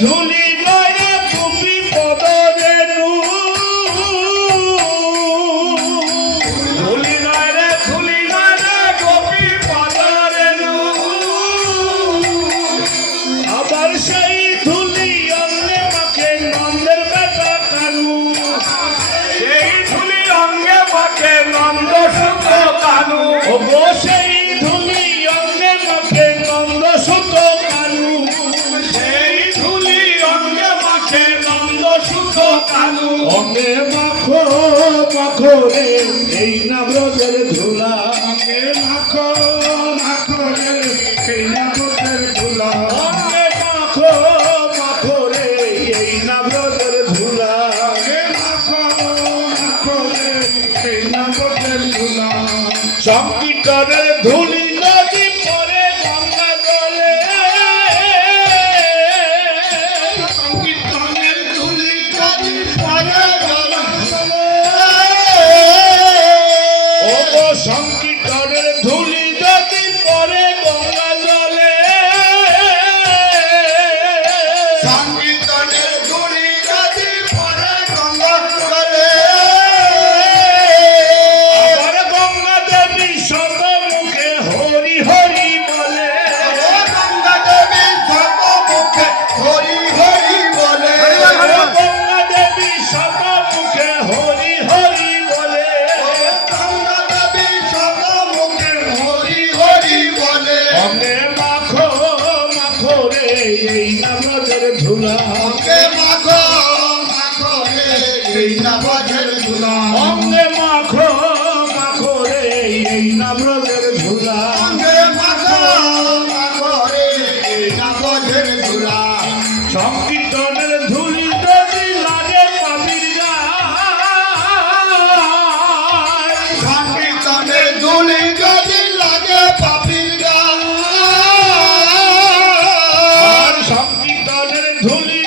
ধুলি কানু অঙ্গে মাখো মাখো রে এই না ব্রজের ধুলা। অঙ্গে মাখো মাখো রে এই না ব্রজের ধুলা। অঙ্গে মাখো মাখো রে এই না ব্রজের ধুলা। অঙ্গে মাখো মাখো রে এই না ব্রজের ধুলা। সংকীর্তনের ধুলি অঙ্গে মাখো মাখো রে এই না ব্রজের ধুলা অঙ্গে মাখো মাখো রে এই না ব্রজের ধুলা অঙ্গে মাখো মাখো রে এই না ব্রজের ধুলা সংকীর্তনের ধুলিতে লাগে পাপির গায় সংকীর্তনের ধুলিতে লাগে পাপির গায় সংকীর্তনের ধুলি